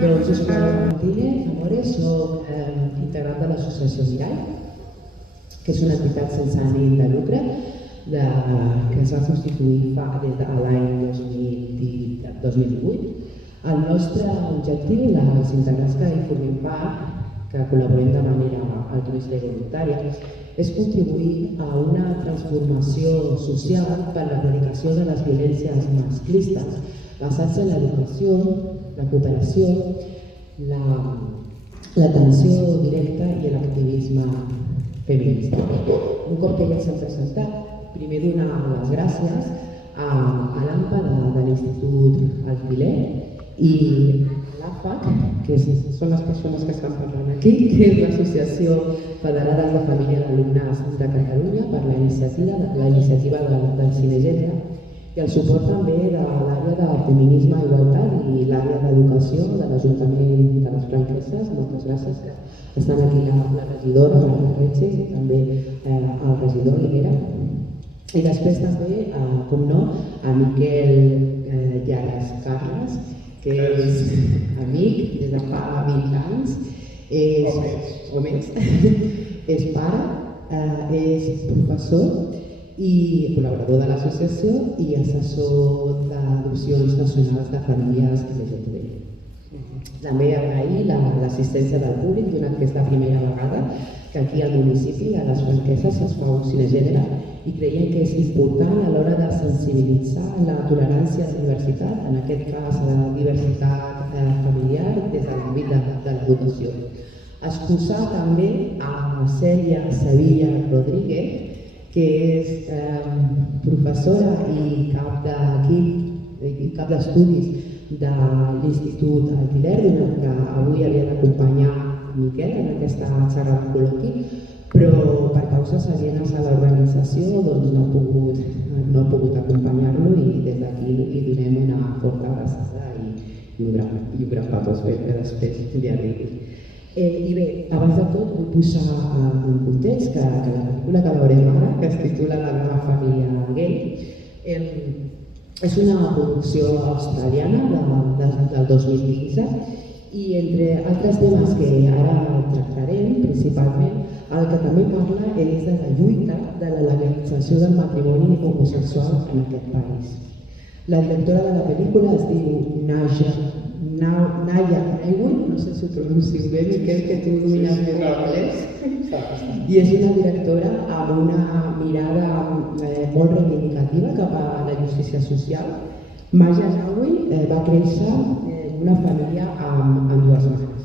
Doncs jo soc Laura Martínez, amores, soc integrant de l'associació Mirall, que és una entitat sense ànim de lucre que es va constituir des de l'any 2018. El nostre objectiu, els integrants que hi formem part, que col·laborem de manera altruista i voluntària, és contribuir a una transformació social per l'erradicació de les violències masclistes basats en l'educació, la cooperació, l'atenció directa i l'activisme feminista. Un cop que ja s'han presentat, primer donar les gràcies a l'AMPA de l'Institut Alquiler i l'AFAC, que són les persones que estan parlant aquí, que és l'Associació Federada de Família d'Alumnes de Catalunya per la iniciativa del Cinegènere, i el suport també de l'àrea de feminisme i igualtat i l'àrea d'educació de l'Ajuntament de les Franqueses. Moltes gràcies, que estan aquí la regidora, Marta Retxe, i també el regidor Higuera. I després també, com no, a Miquel Llares Carles, que és amic des de fa 20 anys, o més, és pare, és professor i col·laborador de l'associació i assessor d'adopcions nacionals de famílies LGTBI. També agrair l'assistència del públic, donat que és la primera vegada que aquí al municipi, a les Franqueses, es fa un cinegènere i creiem que és important a l'hora de sensibilitzar la tolerància a la diversitat, en aquest cas a la diversitat familiar des de l'àmbit de l'educació. Excusar també a Cèlia Sevilla Rodríguez, que és professora i cap d'estudis de l'Institut Alquiler, donat que avui havia d'acompanyar Miquel en aquesta xerrada col·loqui, però per causes alienes a l'organització no ha pogut acompanyar-lo i des d'aquí li donem una forta abraçada i un gran petó, espero que després li arribi. I bé, abans de tot vull posar en context que la pel·lícula que veurem ara, que es titula La meva família gay, és una producció australiana del 2015 i entre altres temes que ara tractarem, principalment, el que també parla és de la lluita de la legalització del matrimoni homosexual en aquest país. La directora de la pel·lícula es diu Naya Naiwin, no sé si ho pronuncio bé, Miquel, que tu domines més l'anglès, i és una directora amb una mirada molt reivindicativa cap a la justícia social. Naya Naiwin va créixer en una família amb dues mares.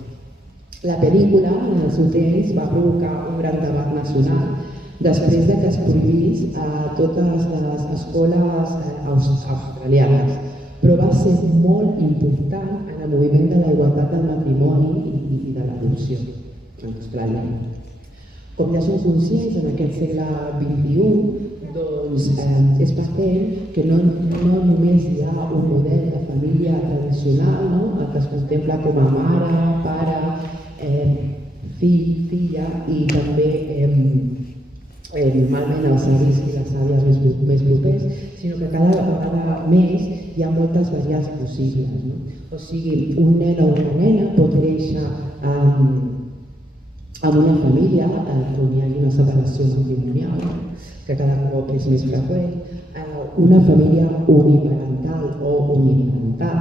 La pel·lícula, en el seu temps, va provocar un gran debat nacional després que es prohibís a totes les escoles australianes, però va ser molt important en el moviment de la igualtat del matrimoni i de l'adopció en Austràlia. Com ja som conscients, en aquest segle XXI, doncs és patent que no només hi ha un model de família tradicional, el que es contempla com a mare, pare, fill, filla i també normalment els avis i les àvies més propers, sinó que cada vegada més hi ha moltes variants possibles. O sigui, un nen o una nena pot créixer en una família on hi hagi una separació matrimonial, que cada cop és més freqüent, una família uniparental o uniparental,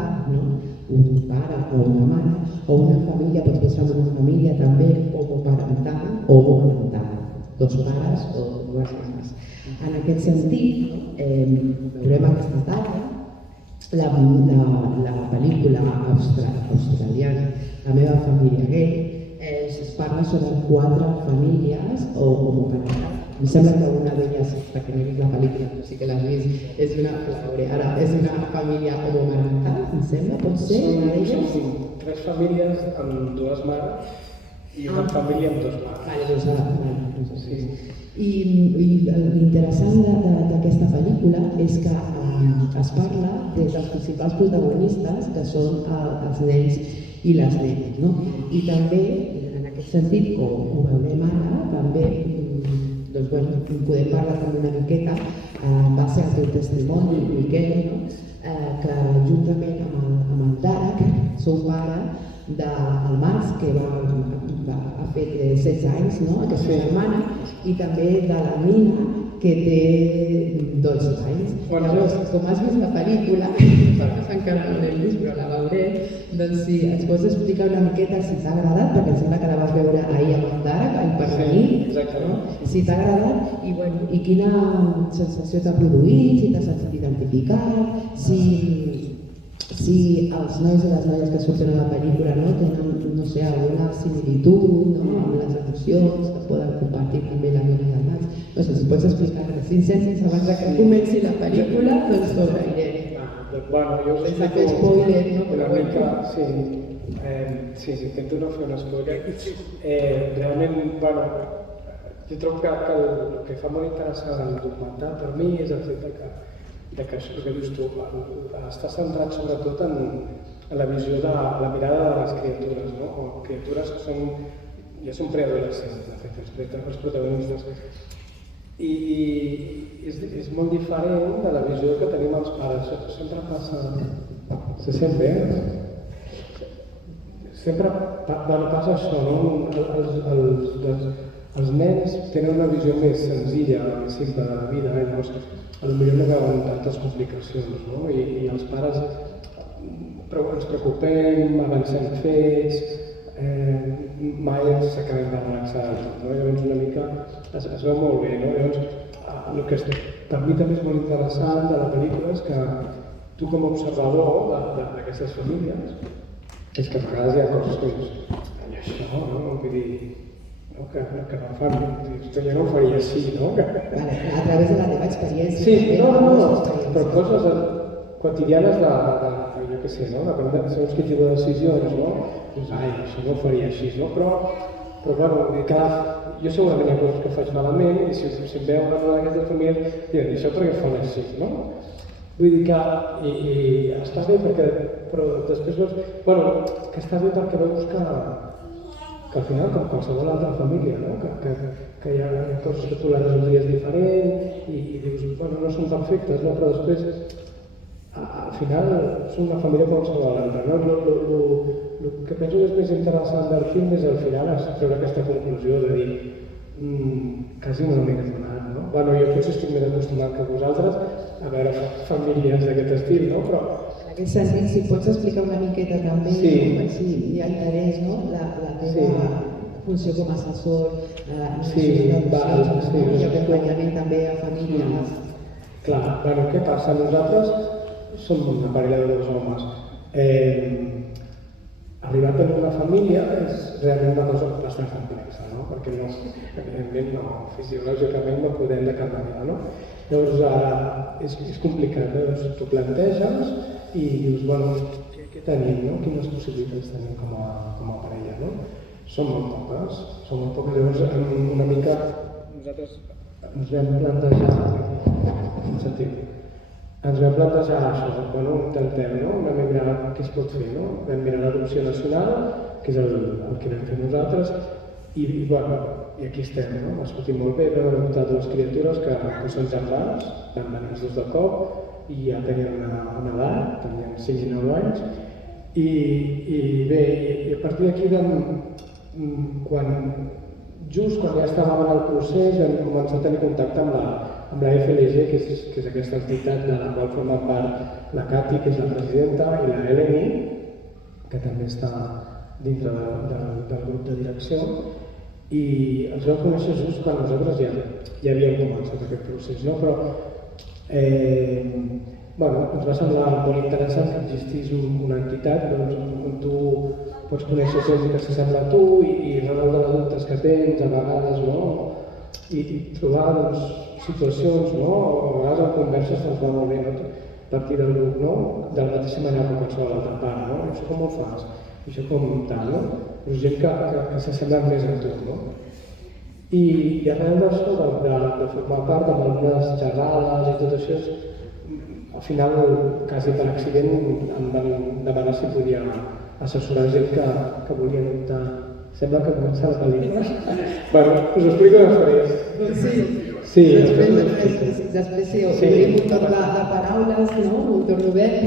un pare o una mare, o una família pot créixer en una família també homoparental o homoparental, dos pares o dues mares. En aquest sentit, veurem aquesta tarda la pel·lícula australiana La meva família gay. Es parla sobre 4 famílies homoparentals. Em sembla que una d'elles, perquè no he vist la pel·lícula, però sí que l'has vist, és una família homoparental, em sembla, pot ser una d'elles? Són 3 famílies amb 2 mares i una família amb 2 pares. I l'interessant d'aquesta pel·lícula és que es parla des dels principals protagonistes, que són els nens i les nenes. I també, en aquest sentit, com ho veurem ara, també podem parlar també una miqueta, va ser el teu testimoni, Miquel, que juntament amb el Darac, seu pare, del Març, que ha fet 16 anys, no? Aquesta setmana, i també de la Nina, que té 12 anys. Llavors, com has vist la pel·lícula, nosaltres encara no l'hem vist, però la veurem, doncs si ens pots explicar una miqueta si t'ha agradat, perquè em sembla que la vas veure ahir amb en Dara, ahir per venir, no? Si t'ha agradat i quina sensació t'ha produït, si t'has sentit identificat, si els nois o les noies que surten a la pel·lícula tenen, no sé, alguna similitud amb les emocions que poden compartir també la Nina i el Max. No sé, si pots explicar 5 cèntims abans que comenci la pel·lícula, doncs sobre Irene. Bueno, jo us explico una mica, sí, intento no fer un spoiler. Realment, bueno, jo trobo que el que fa molt interessant el documental per mi és el fet que això que dius tu, està centrat sobretot en la visió de la mirada de les criatures, no? O criatures que ja són preadolescents, de fet, els protagonistes. I és molt diferent de la visió que tenim els pares. Sempre passa... Se sent bé? Sempre passa això, no? Els nens tenen una visió més senzilla, més simple de la vida, i llavors potser no veuen tantes complicacions, no? I els pares ens preocupem, avancem fets, mai ens acabem de relaxar del tot, no? Llavors una mica es veu molt bé, no? Llavors el que per mi també és molt interessant de la pel·lícula és que tu com a observador d'aquestes famílies és que a vegades hi ha coses que dius, això, no? Vull dir, que no fan, jo no ho faria així, no? A través de la teva experiència. Sí, però coses quotidianes de, jo què sé, no? De segons quin tipus de decisions, no? Dius, això no ho faria així, no? Però bueno, jo segurament hi ha coses que faig malament i si em veu una d'aquestes famílies, diuen, això per què fan així, no? Vull dir que està bé perquè, però després veus, bueno, que està bé perquè veus que al final, com qualsevol altra família, no? Que hi ha coses que tu les resoldries diferent i dius, bueno, no són perfectes, no? Però després, al final, són una família com qualsevol altra, no? El que penso que és més interessant del film és al final treure aquesta conclusió de dir quasi una mica donat, no? Bueno, jo potser estic més acostumat que vosaltres a veure famílies d'aquest estil, no? Però en aquest sentit, si pots explicar una miqueta també, si hi ha interès, no? La teva funció com a assessor, i acompanyament també a famílies. Clar, bueno, què passa? Nosaltres som una parella de dos homes. Arribar a una família és realment una cosa bastant complexa, no? Perquè evidentment fisiològicament no podem de cap manera, no? Llavors és complicat, no? Tu planteges i dius, bueno, què tenim, no? Quines possibilitats tenim com a parella, no? Són molt poques, llavors una mica nosaltres ens vam plantejar, això, bueno, intentem, no? Vam mirar què es pot fer, no? Vam mirar l'adopció nacional, que és el que vam fer nosaltres, i bueno, i aquí estem, no? M'ha sortit molt bé, vam adoptar dues criatures que són germans, van venir els dos de cop, i ja tenien una edat, tenien 5 i 9 anys, i bé, a partir d'aquí just quan ja estàvem en el procés vam començar a tenir contacte amb la FLG, que és aquesta entitat de la qual forma part la Cati, que és la presidenta, i la Eleni, que també està dintre del grup de direcció, i els vam conèixer just quan nosaltres ja havíem començat aquest procés, no? Però ens va semblar molt interessant que existís una entitat on tu pots conèixer gent que s'assembla a tu i resoldre les dubtes que tens a vegades, no? I trobar situacions, no? A vegades en converses ens va molt bé, no? Partir del grup, no? De la mateixa manera que qualsevol altra part, no? Això com ho fas? Això com tal, no? Però gent que s'assembla més a tu, no? I arrel d'això, de formar part amb algunes xerrades i tot això, al final, quasi per accident, em van demanar si podia assessorar gent que volien optar. Sembla que comença la pel·lícula. Bueno, us explico després. Sí. Després obrim un torn de paraules, no? Un torn obert i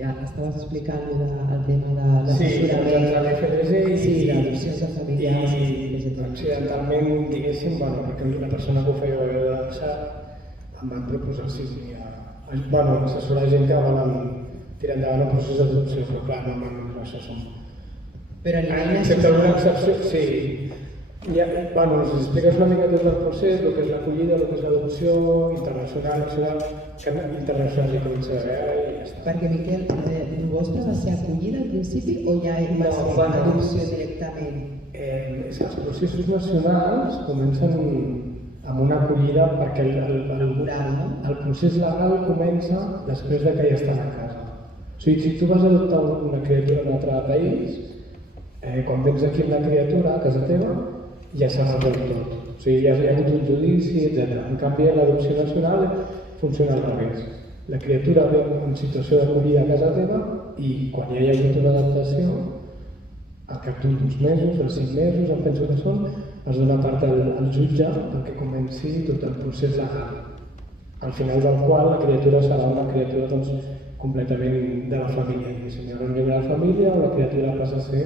ja estaves explicant el tema d'assessorament. Sí, de FDC Sí, d'adopcions de familiars. I accidentalment, diguéssim, perquè la persona que ho feia va haver de deixar, em van proposar assessorar gent que volen tirar endavant el procés d'adopció, però clar, normalment això són... Però a nivell Excepte alguna excepció, sí. Ens expliques una mica tot el procés, el que és l'acollida, el que és l'adopció, internacional, internacional i comença a veure i ja està. Perquè, Miquel, el vostre va ser acollida al principi o ja va ser adopció directament? És que els processos nacionals comencen amb una acollida perquè el procés legal comença després de que ja estan a casa. O sigui, si tu vas adoptar una criatura en un altre país, quan vens aquí amb la criatura a casa teva, ja s'ha resolt tot. O sigui, ja hi ha hagut un judici, etc. En canvi, l'adopció nacional funciona al revés. La criatura ve en situació d'acollida a casa teva i quan ja hi ha hagut una adaptació, al cap d'uns mesos, de 5 mesos, em penso que són, es dona part al jutge perquè comenci tot el procés legal, al final del qual la criatura serà una criatura completament de la família. I si hi ha un membre de la família, la criatura passa a ser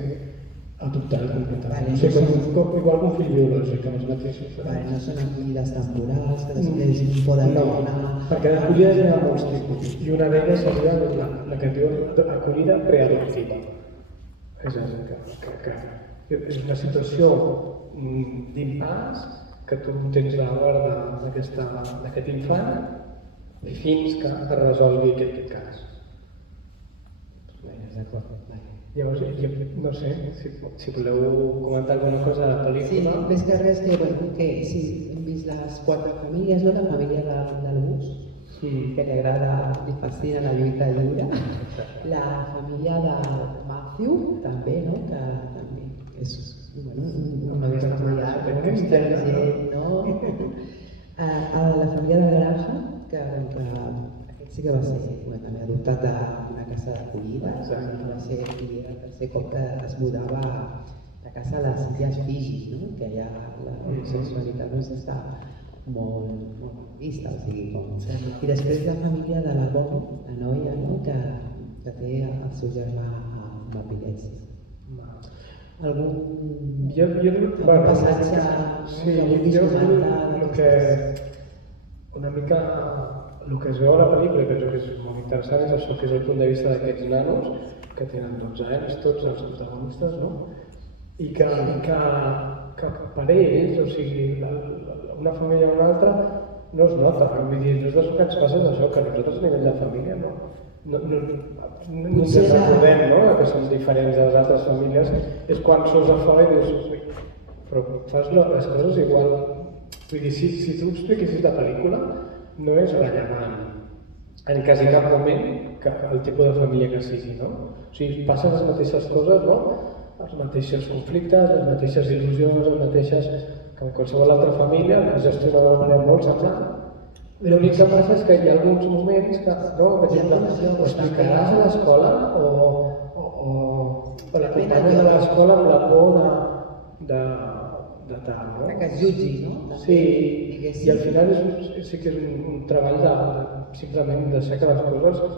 adoptada completament. No sé, igual un fill biològic, amb els mateixos. No són acollides temporals, que després poden tornar... Perquè d'acollides hi ha molts tipus, i una d'elles seria la que diu acollida preadoptiva. És a dir, que és una situació d'impàs que tu tens la guarda d'aquest infant fins que es resolgui aquest cas. Llavors, no sé, si voleu comentar alguna cosa de la pel·lícula... Sí, més que res que sí, hem vist les 4 famílies, no? La família del bus, que li agrada, li fascina la lluita lliure. La família de Matthew, també, no? Que també és un noi familiar, intel·ligent, no? La família de Granja, que aquest sí que va ser també adoptat d'una casa d'acollida, que va ser el tercer cop que es mudava a casa a les Illes Fiji, no? Que allà l'homosexualitat està molt vista, o sigui, com... I després la família de la Bonnie, la noia, no? que té el seu germà amb epilèpsia. Algun passatge, algun documental... Una mica el que es veu a la pel·lícula, i penso que és molt interessant, és això que és el punt de vista d'aquests nanos, que tenen 12 anys, tots els protagonistes, no? I que per ells, o sigui, una família o una altra, no es nota. Vull dir, nosaltres el que ens passa és això, que nosaltres a nivell de família no ens recordem, no?, que som diferents de les altres famílies. És quan surts a fora i dius, però fas les coses igual. Vull dir, si tu expliquessis la pel·lícula, no és rellevant en quasi cap moment el tipus de família que sigui, no? O sigui, passen les mateixes coses, no? Els mateixos conflictes, les mateixes il·lusions, les mateixes... que en qualsevol altra família es gestiona d'una manera molt semblant. L'únic que passa és que hi ha alguns moments que, no, per exemple, ho explicaràs a l'escola o l'acompanyen a l'escola amb la por de tal, no? Que es jutgi, no? Sí, i al final sí que és un treball simplement deixar que les coses,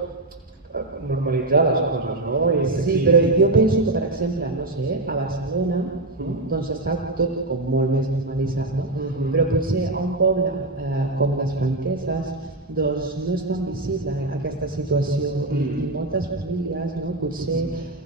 normalitzar les coses, no? Sí, però jo penso que, per exemple, no sé, a Barcelona doncs està tot com molt més normalitzat, no? Però potser a un poble com les Franqueses doncs no és tan visible aquesta situació i moltes famílies potser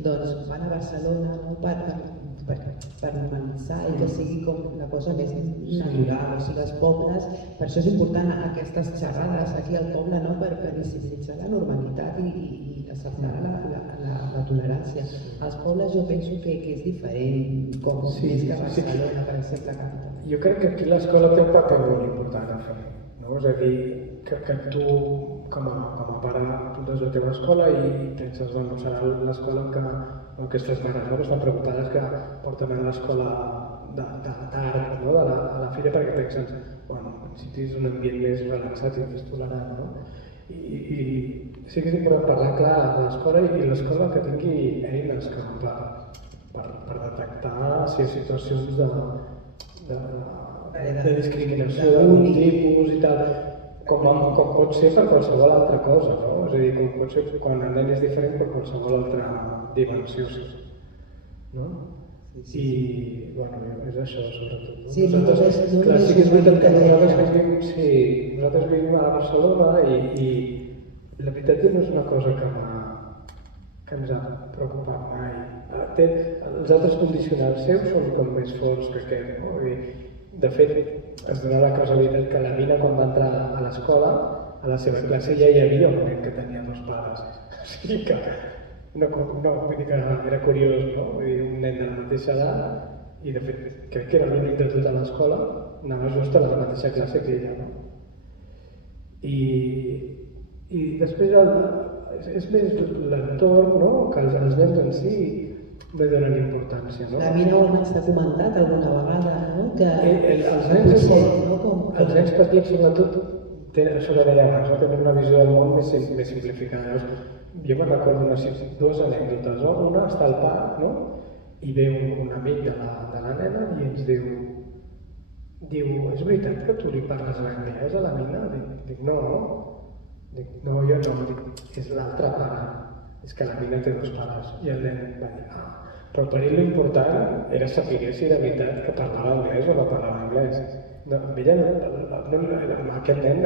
doncs van a Barcelona per normalitzar i que sigui com la cosa més natural, o sigui, els pobles, per això és important aquestes xerrades aquí al poble, no? Per visibilitzar la normalitat i acceptar la tolerància. Als pobles jo penso que és diferent, com més que Barcelona, per exemple, capital. Jo crec que aquí l'escola té un paper molt important a fer, no? És a dir, que tu com a pare apuntes la teva escola i penses, doncs serà l'escola en què aquestes mares estan preocupades que porten a l'escola de tard, no? a la fira, perquè pensen, bueno, si tens un ambient més relaxat i més tolerant, no? I sí que és important parlar clar de l'escola i l'escola que tingui eines per detectar si hi ha situacions de discriminació d'algun tipus i tal. com pot ser per qualsevol altra cosa, no? És a dir, com pot ser quan el nen és diferent per qualsevol altra dimensió, no? I, bueno, és això, sobretot. No? Sí, nosaltres, clar, sí que és veritat que nosaltres vivim a Barcelona i la veritat que no és una cosa que ens ha preocupat mai. Els altres condicionants seus són com més forts que aquest, no? De fet, es dona la casualitat que la Mina, quan va entrar a l'escola, a la seva classe ja hi havia un nen que tenia 2 pares. O sigui que, vull dir que era curiós, no? Vull dir, un nen de la mateixa edat, i de fet crec que era l'únic de tota l'escola, anava just a la mateixa classe que ella, no? I després és més l'entorn, no? Que els nens en si no hi donen importància, no? A mi no m'ha estat comentat alguna vegada, no? Que els nens petits, sobretot, això que deia abans, tenen una visió del món més simplificada. Jo me'n recordo 2 anècdotes, no? Una està al parc, no? I ve un amic de la nena i ens diu, és veritat que tu li parles en anglès a la Mina? Dic, no, jo no, és l'altre pare. És que la Mina té 2 pares. I el nen va dir, però per ell l'important era saber si de veritat que parlava anglès o no parlava anglès. Amb aquest nen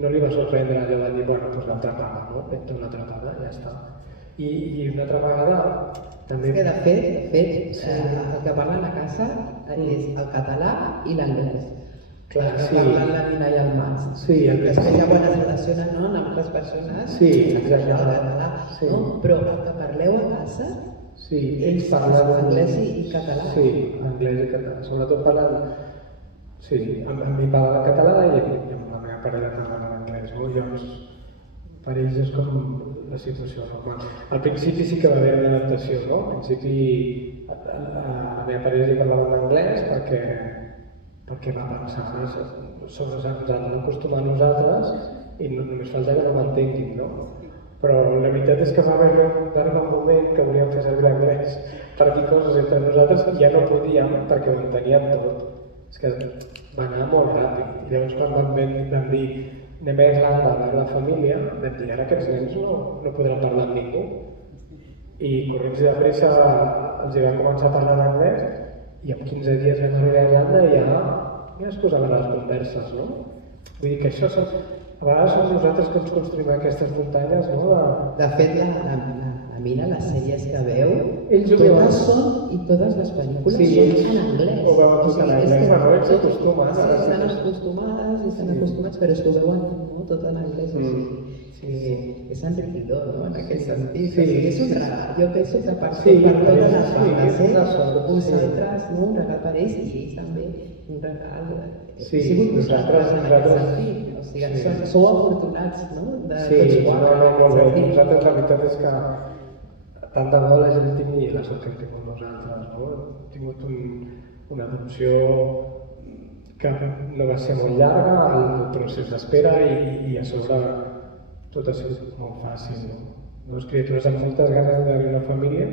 no li va sorprendre allò de dir, bueno, doncs l'altre pare, no? Venta una altra pare, ja està. I una altra vegada també... És que de fet, el que parlen a casa és el català i l'anglès. Clar, sí. Parlant la Mina i el Mas. Sí, després ja quan es relacionen, no?, amb altres persones, sí, exacte. el català, sí. No? Però el que parleu a casa, sí, ells parlen anglès i català. Sí, anglès i català. Sobretot parlen... Sí, amb mi parlen català i amb la meva parella parlen en anglès. No? Llavors, per ells és com la situació normal. Al principi sí que va haver una adaptació, no? Al principi la meva parella li parlava en anglès perquè va pensar, ens han d'acostumar a nosaltres i només falta que no m'entenguin, no? Però la veritat és que va haver un moment que volíem fer servir l'anglès per dir coses entre nosaltres i ja no podíem perquè ho enteníem tot. És que va anar molt ràpid. I llavors quan vam dir anem a Irlanda a veure la família, vam dir ara aquests nens no podran parlar amb ningú. I corrents de pressa els hi van començar a parlar en anglès i en 15 dies vam arribar a Irlanda i ja es posaven les converses, no? Vull dir que això a vegades som nosaltres que ens construïm aquestes muntanyes, no? De fet, la Mina, les sèries que veu, totes són, i totes les pel·lícules són en anglès. Ho veuen tot en anglès, bueno, ells s'acostumen. Sí, estan acostumades i estan acostumats, però és que ho veuen tot en anglès. És enriquidor, no?, en aquest sentit. És un regal. Jo penso que per totes les bandes, vosaltres, un regal per ells i ells també un regal. Sí, nosaltres en aquest sentit. O sigui, sou afortunats, no?, de tots quatre. Molt bé. Nosaltres la veritat és que tant de bo la gent tingui la sort que hem tingut nosaltres, no? Hem tingut una adopció que no va ser molt llarga, el procés d'espera i a sobre tot ha sigut molt fàcil, no? 2 criatures amb moltes ganes de tenir una família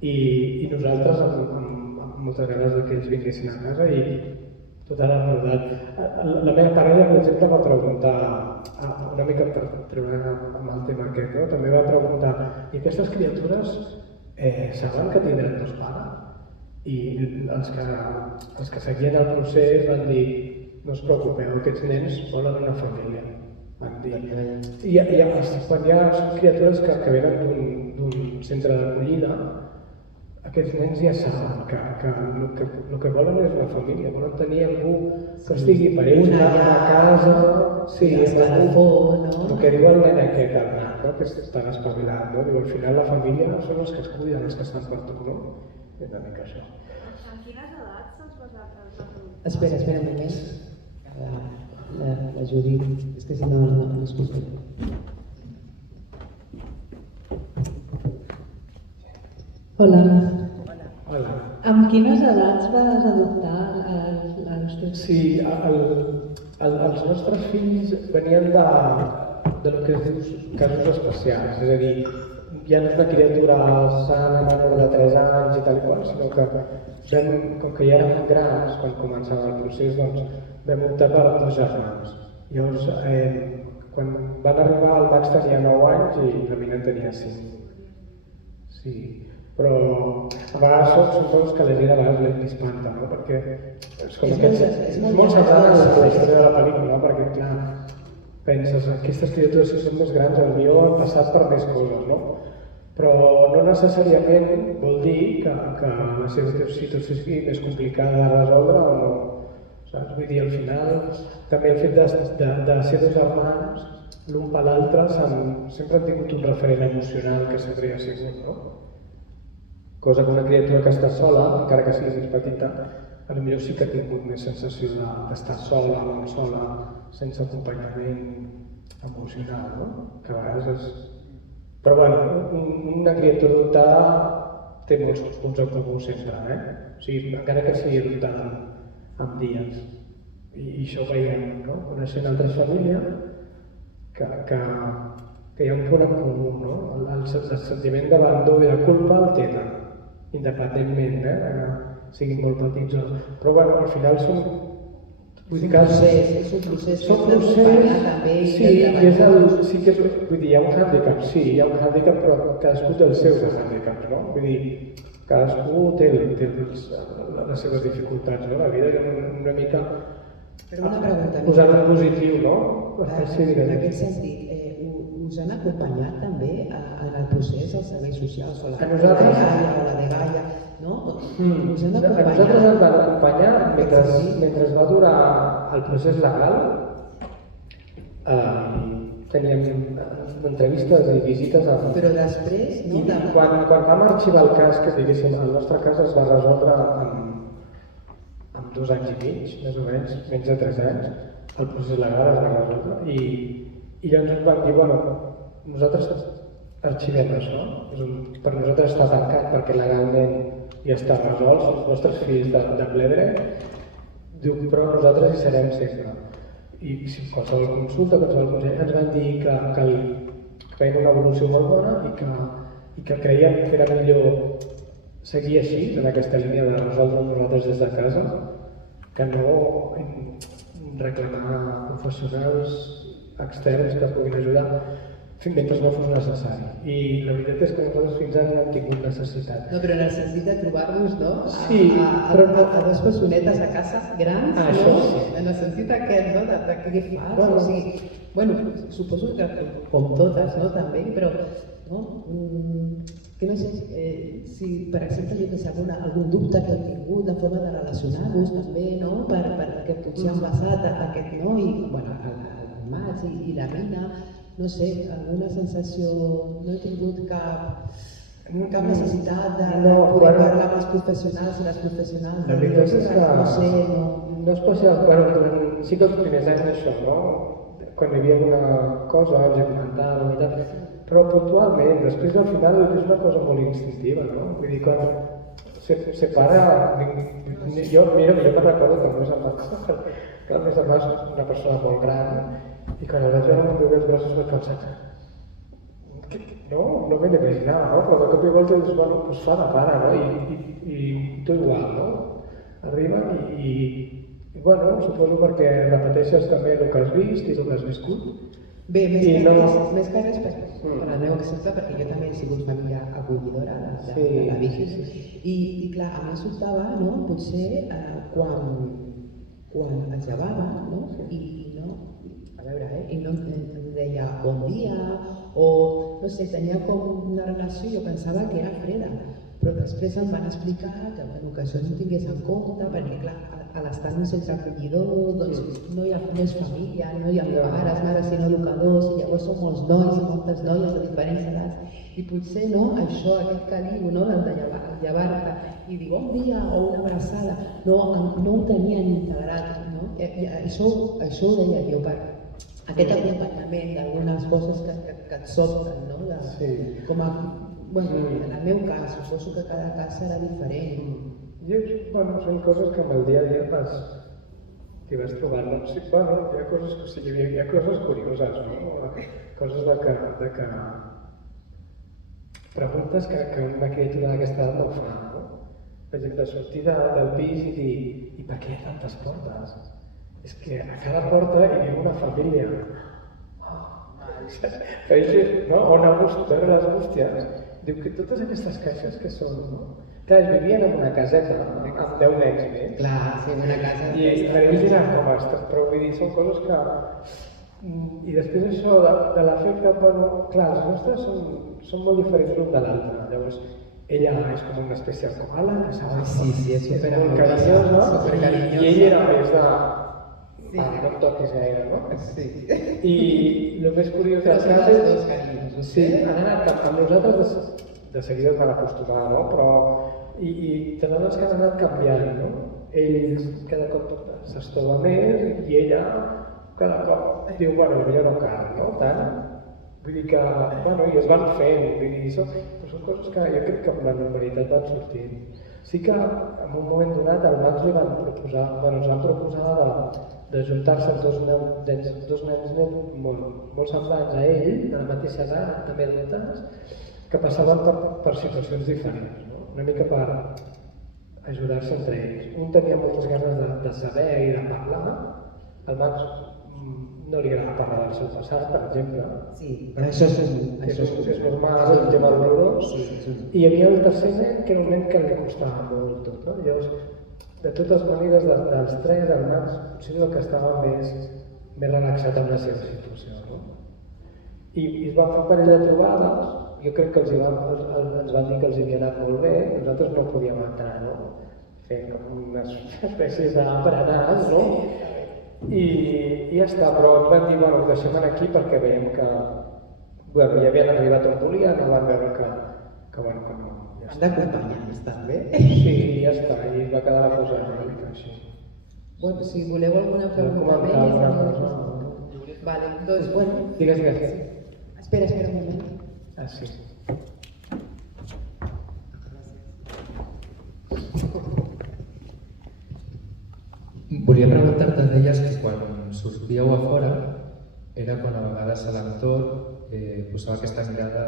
i nosaltres amb moltes ganes que ells vinguessin a casa i tot ara abordat. La meva parella, per exemple, va preguntar, una mica per treure amb el tema aquest, no? També va preguntar, i aquestes criatures saben que tindran 2 pares? I els que seguien el procés van dir, no us preocupeu, aquests nens volen una família, van dir. I quan hi ha criatures que venen d'un centre d'acollida, aquests nens ja saben que el que volen és una família, volen tenir algú que estigui per ells, una casa, el que diu el nen aquest, el Nat, que estan espavilant, no? Diu, al final la família són els que es cuiden, els que estan per tu, no? És una mica això. En quines edats se'ls va adoptar? Espera un moment. La Judit, és que si no escolto. Hola. Hola. Amb quines edats vas adoptar els teus fills? Sí, els nostres fills venien de lo que es diu casos especials, és a dir, ja no és una criatura sana, menor de 3 anys i tal qual, sinó que com que ja eren grans quan començava el procés, doncs vam optar per 2 germans. Llavors, quan van arribar, el Max tenia 9 anys i la Mina en tenia 5. Sí, però a vegades són coses que la gent a vegades m'espanta, no? Perquè és com és molt semblant a la història de la pel·lícula, perquè clar, penses, aquestes criatures que són més grans, potser han passat per més coses, no? Però no necessàriament vol dir que la seva situació sigui més complicada de resoldre o no. Saps? Vull dir, al final, també el fet de ser dos germans, l'un per l'altre, sempre han tingut un referent emocional que sempre hi ha sigut, no? Cosa que una criatura que està sola, encara que sigui més petita, potser sí que ha tingut més sensació d'estar sola, molt sola, sense acompanyament emocional, no? Que a vegades és... Però bueno, una criatura adoptada té molts punts en comú sempre, O sigui, encara que sigui adoptada amb dies. I això ho veiem, no? Coneixent altres famílies que hi ha un punt en comú, no? El sentiment d'abandó i de culpa el tenen, independentment, siguin molt petits o... Però bueno, al final són... Vull dir que és un procés són que d'acompanyar també i sí, sí que és, vull dir, hi ha un hàndicap, sí, hi ha un hàndicap, però cadascú té els seus hàndicaps, no? Vull dir, cadascú té les seves dificultats, no? La vida és una mica... Però una pregunta... Posar-ho en positiu, no? Sí, en aquest sentit, us han acompanyat també en el procés dels serveis socials o la de Gaia, no? Us han acompanyat? A nosaltres ens van acompanyar mentre es va durar el procés legal. Teníem entrevistes i visites amb... Però després... I quan vam arxivar el cas, que diguéssim, el nostre cas es va resoldre en 2 anys i mig, més o menys, menys de 3 anys, el procés legal es va resoldre. I llavors ens van dir, bueno, nosaltres arxivem això, per nosaltres està tancat perquè legalment ja està resolt, són els nostres fills de ple dret, diu, però nosaltres hi serem sempre. I si qualsevol consulta, qualsevol consell, ens van dir que feien una evolució molt bona i que creien que era millor seguir així, en aquesta línia de resoldre nosaltres des de casa, que no reclamar professionals externs que puguin ajudar mentre no fos necessari. I la veritat és que nosaltres fins ara no hem tingut necessitat. No, però en el sentit de trobar-nos, no? Sí, però no... A dues personetes a casa grans, això no? Sí. En el sentit aquest, no? De què fas? Bueno. O sigui, bueno, suposo que com totes, no? També, però, no? Que no sé, si per exemple, jo que sé, algun dubte que heu tingut de forma de relacionar-vos també, no? Perquè potser han passat aquest noi, bueno, el Max i la Mina, no sé, alguna sensació, no he tingut cap necessitat de poder parlar amb els professionals i les professionals. La veritat és que no sé, no especial, bueno, sí que els primers anys d'això, no? Quan hi havia alguna cosa, ens comentàvem i tal, però puntualment, després al final és una cosa molt instintiva, no? Vull dir, quan se para, jo me'n recordo que el meu germà és una persona molt gran, i quan el vaig veure amb els braços vaig pensar no me l'imaginava, no? Però de cop i volta dius, bueno, doncs fa de pare, no? I tot igual, no? Arriben i bueno, suposo perquè repeteixes també el que has vist i el que has viscut. Bé, més que res per el meu exemple, perquè jo també he sigut família acollidora de la Vicky. I clar, a mi em sobtava, no? Potser quan es llevava, no? I no em deia bon dia, o no sé, tenia com una relació, jo pensava que era freda, però després em van explicar que això no ho tingués en compte, perquè clar, a l'estar en un centre acollidor, doncs no és família, no hi ha pares, mares, sinó educadors, i llavors són molts nois i moltes noies de diferents edats, i potser no, això, aquest caliu, no, el de llevar-te i dir bon dia o una abraçada, no ho tenien integrat, no? I això ho deia jo, perquè aquest acompanyament d'algunes coses que et sobten, no? Com a, bueno, en el meu cas, suposo que cada cas serà diferent. Bueno, són coses que amb el dia a dia t'hi vas trobant, no? Sí, bueno, hi ha coses curioses, no? Coses de que preguntes que una criatura d'aquesta edat no ho fa, no? Per exemple, sortir del pis i dir, i per què hi ha tantes portes? és que a cada porta hi viu una família. No? On veure les bústies, diu que totes aquestes caixes que són, no? Clar, ells vivien en una caseta amb 10 nens més. Clar, sí, en una casa... I per ells eren com estes, però vull dir, són coses que... I després això de l'efecte, bueno, clar, els nostres són molt diferents l'un de l'altre. Llavors, ella és com una espècie de koala, que s'ha Sí, és molt carinyós, no? supercarinyós. I ell era més de... no em toquis gaire, no? Sí. I el més curiós Però del són cas els és... dos carinyosos. Sí, han anat amb nosaltres de seguida es van acostumar, no? Però... I també els que han anat canviant, no? Ells cada cop s'estova més i ella cada cop diu, bueno, jo no cal, no? Tant. Vull dir que, bueno, i es van fent, vull dir, són coses que jo crec que amb la normalitat van sortint. Sí que en un moment donat al Max li van proposar, bueno, ens van proposar de juntar-se amb dos nens molt semblants a ell, de la mateixa edat, també adultes, que passaven per situacions diferents, no? Una mica per ajudar-se entre ells. Un tenia moltes ganes de saber i de parlar, al Max no li agrada parlar del seu passat, per exemple. Sí, però això és normal, és un tema dolorós. Sí, I hi havia el tercer nen, que era un nen que li costava molt tot, no? Llavors, de totes maneres, dels tres, el Max potser el que estava més relaxat amb la seva situació, no? I es van fer un parell de trobades, jo crec que ens van dir que els havia anat molt bé, nosaltres no podíem entrar, no? Fent com unes espècies d'emprenats, no? I ja està, però ens van dir, bueno, ho deixem aquí perquè veiem que bueno, ja havien arribat on volien, no van veure que bueno, que no, ja han d'acompanyar, està bé? Sí, ja està, i es va quedar la cosa una mica així. Bueno, si voleu alguna pregunta més... Vale, doncs, bueno... Digues. Espera un moment. Ah, sí. Volia preguntar-te, deies que quan sortíeu a fora era quan a vegades a l'entorn posava aquesta mirada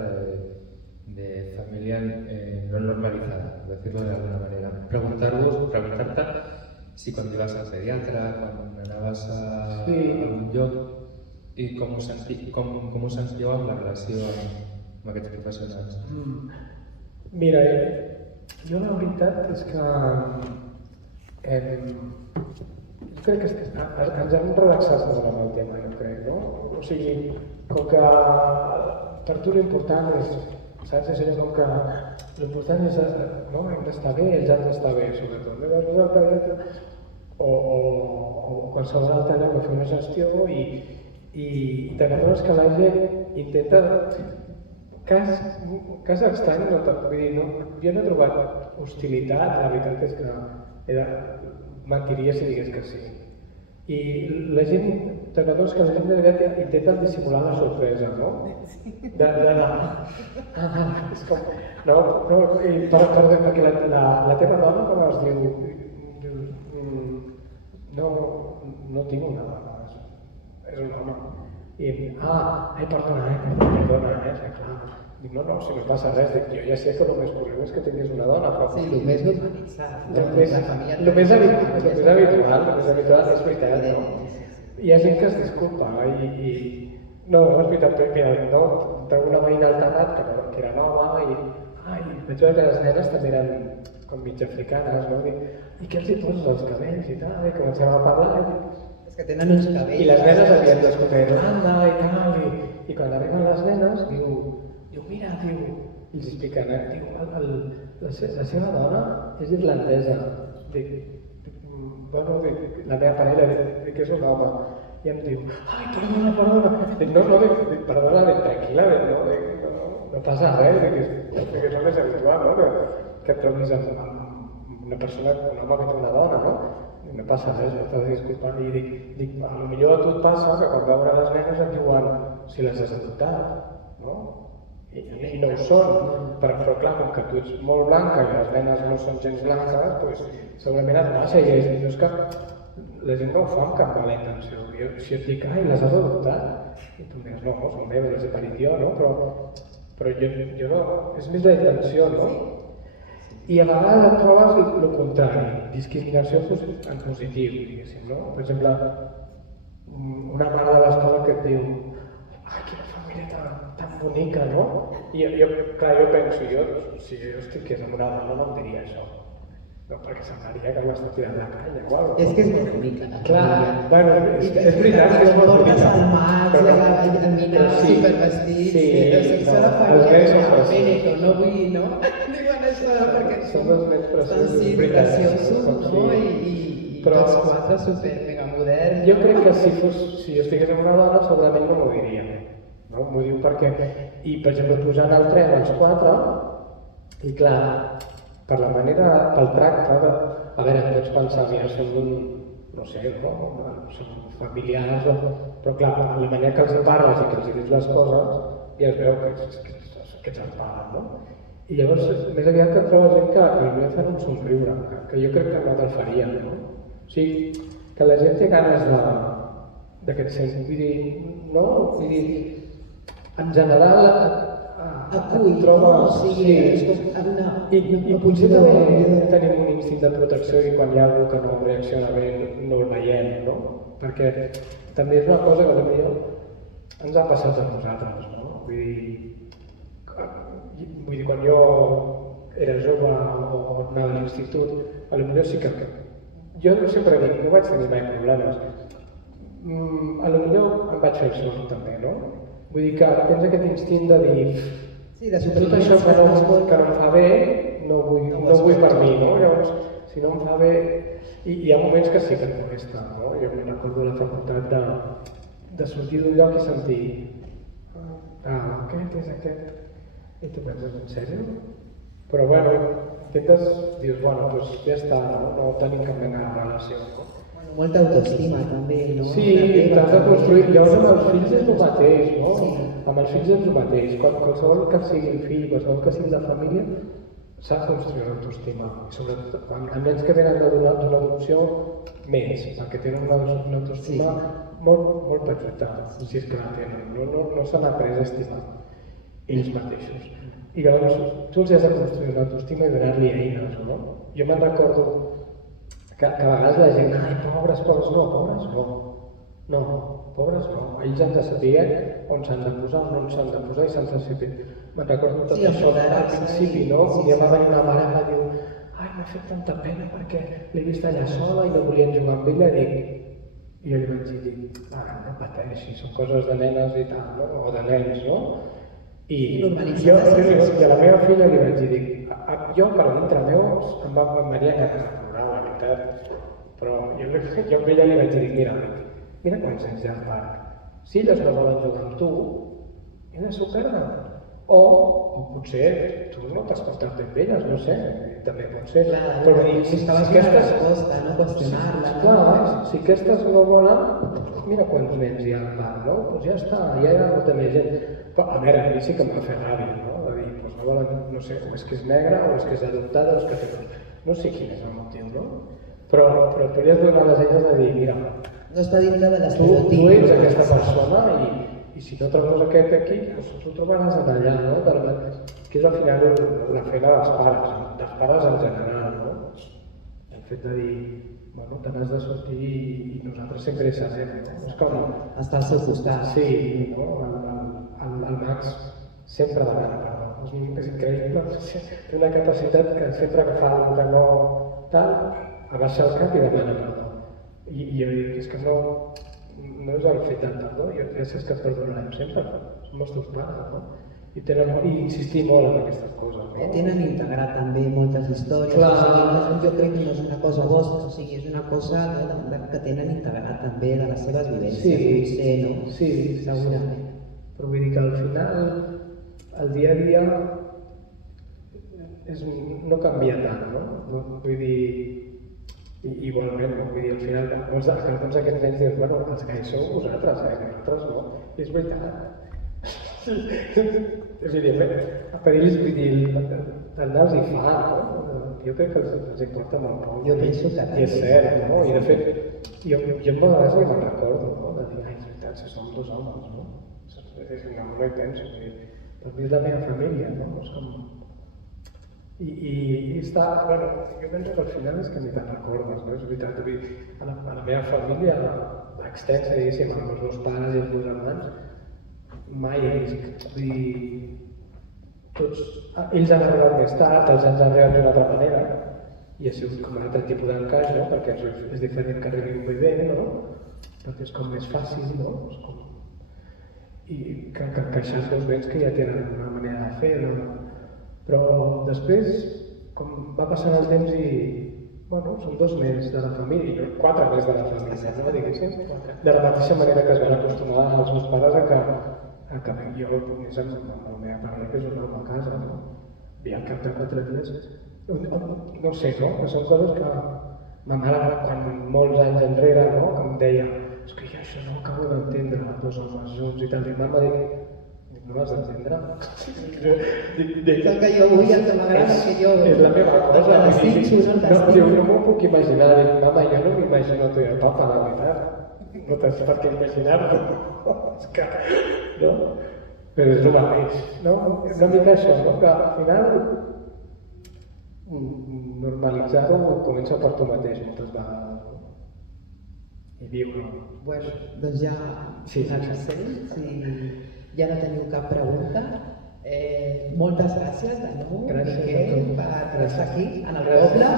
de família no normalitzada, per dir-ho d'alguna manera. Preguntar-te si quan ibas al pediatre, quan anaves a algun lloc, i com ho sentíeu amb la relació amb aquests professionals? Mira, jo la veritat és que jo crec que ens hem relaxat molt amb el tema, jo crec, no? O sigui, com que per tu l'important és, saps? És allò com que l'important és, no? Hem d'estar bé, ells han d'estar bé, sobretot. O qualsevol altre lloc a fer una gestió i te'n adones que la gent intenta... Cas estrany, vull dir, jo no he trobat hostilitat, la veritat és que mentiria si digués que sí. I la gent, te'n adones que la gent de veritat intenta dissimular la sorpresa, no? És com... perquè la teva dona, com es diu, no tinc una dona, és un home. I perdona, clar. Dic, no, si no passa res, dic, jo ja sé que el més corrent és que tinguis una dona, però... Sí, el més normalitzat. El més habitual, és veritat, no? Hi ha gent que es disculpa i... No, és veritat, mira, no, tengo una veïna al terrat que era nova i... Vaig veure que les nenes també eren com mig africanes, no? I què els hi poses als cabells i tal, i comencem a parlar És que tenen uns cabells... I les nenes havien nascut a Irlanda i tal, i quan arriben les nenes, diu, mira, i els expliquen, la seva dona és irlandesa. Dic, la meva parella, dic que és un home. I em diu, perdona. Dic, perdona, tranquil·la, no passa res, dic, és el més habitual, no? Que et trobis amb una persona, un home que té una dona, no? No passa res, no t'has de disculpar. I dic, potser a tu et passa que quan veure les nenes et diuen si les has adoptat, no? I no ho són, però clar, com que tu ets molt blanca i les nenes no són gens blanques, doncs segurament et passa i és que la gent no ho fa amb cap mala intenció. Si et dic, les has adoptat, i tu em digues, no, són meves, les he parit jo, no? Però jo no, és més la intenció, no? I a vegades et trobes el contrari, discriminació en positiu, diguéssim, no? Per exemple, una mare de l'escola que et diu ai, quina família tan bonica, no? I clar, jo penso, si jo estigués amb una dona no em diria això. No, perquè semblaria que m'està tirant la canya o alguna cosa. És que és molt bonica la Clar, família. bueno, és veritat que és molt portes bonica. al maig, Però a mirar supervestits, són la família Benetton, no vull, no? Diuen això perquè són els nens preciosos, sí, veritat. preciosos, no? I tots quatre super mega moderns. Jo crec que si jo estigués amb una dona segurament no m'ho diria. No? M'ho diu perquè... I per exemple, pujant al tren als quatre, i clar, per la manera, pel tracte, a veure, pots pensar, mira, són un, no sé, no? Són familiars, però clar, la manera que els parles i que els dius les coses, ja es veu que ets el pare, no? I llavors, més aviat que trobes gent que potser fan un somriure, que jo crec que no te'l faria, no? O sigui, que la gent té ganes d'aquest sens, vull dir, no? Vull dir, en general, Acull, troba... o sigui, és com una... I potser també tenim un instint de protecció i quan hi ha algú que no reacciona bé no el veiem, no? Perquè també és una cosa que potser ens ha passat a nosaltres, no? Vull dir, quan jo era jove o anava a l'institut, potser sí que... Jo sempre dic, no vaig tenir mai problemes. Potser em vaig fer el sort també, no? Vull dir que tens aquest instint de dir Sí, de tot això que no em fa bé, no vull per mi, no? Llavors, si no em fa bé... I hi ha moments que sí que em molesta, no? Jo me'n recordo la facultat de sortir d'un lloc i sentir aquest és aquest... I tu penses, en sèrio? Però bueno, dius, bueno, doncs ja està, no tenim cap mena de relació, no? Molta autoestima també, no? Sí, t'has de construir. Llavors amb els fills és el mateix, no? Sí. Amb els fills és el mateix. Qualsevol que sigui el fill, qualsevol que sigui la família, s'ha de construir l'autoestima. I sobretot amb nens que venen d'una adopció, més, perquè tenen una autoestima molt petita, si és que la tenen. No s'han après a estimar ells mateixos. I llavors tu els has de construir l'autoestima i donar-li eines, no? Jo me'n recordo que a vegades la gent, ai, pobres, pobres no. Ells han de saber on s'han de posar, on s'han de posar i s'han de saber. Me'n recordo tot això al principi, no? Un dia va venir una mare i va dir, ai, m'ha fet tanta pena perquè l'he vist allà sola i no volien jugar amb ella, i jo li vaig dir, no pateixi, són coses de nenes i tal, no? O de nens, no? I a la meva filla li vaig dir, jo per dintre meu em venia a plorar, la veritat, però jo amb ella li vaig dir, mira quants anys hi ha al parc, si elles no volen jugar amb tu, elles s'ho perden, o potser tu no t'has portat bé amb elles, no sé, també pot ser, però si aquestes no qüestionar-la. Clar, si aquestes no volen, mira quants nens hi ha al parc, no? Doncs ja està, ja hi ha molta més gent. Però, a veure, a mi sí que em va fer ràbia, no? De dir, doncs no volen, no sé, o és que és negra, o és que és adoptada, o és que té... No sé quin és el motiu, no? Però tu li has donat les eines de dir, mira, no està dintre de tu l'estereotip. ets aquesta persona i si no trobes aquest aquí, doncs tu trobaràs allà, no? Que és al final la feina dels pares en general, no? El fet de dir, bueno, te n'has de sortir i nosaltres sempre hi serem, no? És com... Està al seu costat. Sí, no? El Max sempre demana perdó. És increïble, té una capacitat que sempre que fa alguna que no tal, abaixa el cap i demana perdó. I jo dic, és que no és el fet del perdó, ja saps que et perdonarem sempre, som els teus pares, no? I insistir molt en aquestes coses, no? Tenen integrat també moltes històries, Clar. o sigui, jo crec que no és una cosa vostra, o sigui, és una cosa que tenen integrat també de les seves vivències, potser, no? Sí, segurament. Però vull dir que al final, el dia a dia, no canvia tant, no? Vull dir, igualment, no? Vull dir, al final, alguns d'aquests nens diuen, bueno, els que hi sou vosaltres, nosaltres no. I és veritat. És a dir, per ells, vull dir, tant els hi fa, no? Jo crec que els hi porta molt poc. Jo penso que I és cert, no? I de fet, jo en vegades ni me'n recordo, no? De dir, ai, és veritat, si som dos homes, no? No hi penso, per mi és la meva família, no? És com... I està, bueno, jo penso que al final és que ni te'n recordes, no? És veritat, vull dir, a la meva família extensa, diguéssim, amb els meus pares i els meus germans, mai he vist, vull dir, tots, ells han arribat més tard, els han arribat d'una altra manera, i ha sigut com un altre tipus d'encaix, no? Perquè és diferent que arribi un bebè, no? Perquè és com més fàcil, no? És com... I que encaixar dos béns que ja tenen una manera de fer, no? Però després, com va passant el temps i... Bueno, són 2 més de la família, 4 més de la família, no? Diguéssim. De la mateixa manera que es van acostumar els meus pares a que jo més amb la meva parella, que és un home a casa, no? I al cap de 4 dies... No sé, no? Que són coses que ma mare, quan molts anys enrere, no? Que em deia és que jo això no ho acabo d'entendre, 2 homes junts i tal, i mama dic, no l'has d'entendre? És el que jo vull, el que m'agrada, que jo... És la meva cosa. El que desitjo, no el destí. No m'ho puc imaginar, dic, mama, jo no m'imagino tu i el papa, la veritat. No tens per què imaginar-ho. És que... No? Però és el mateix, no? Una mica això, no? Que al final normalitzar-ho comença per tu mateix moltes vegades, no? I viure. Bueno, doncs ja finalitzem, si ja no teniu cap pregunta. Moltes gràcies de nou, Miquel, per estar aquí, en el poble, a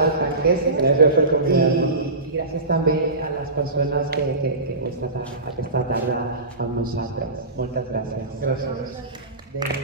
les franqueses. Gràcies per convidar-me. I gràcies també a les persones que heu estat aquesta tarda amb nosaltres. Moltes gràcies. Gràcies. Adéu.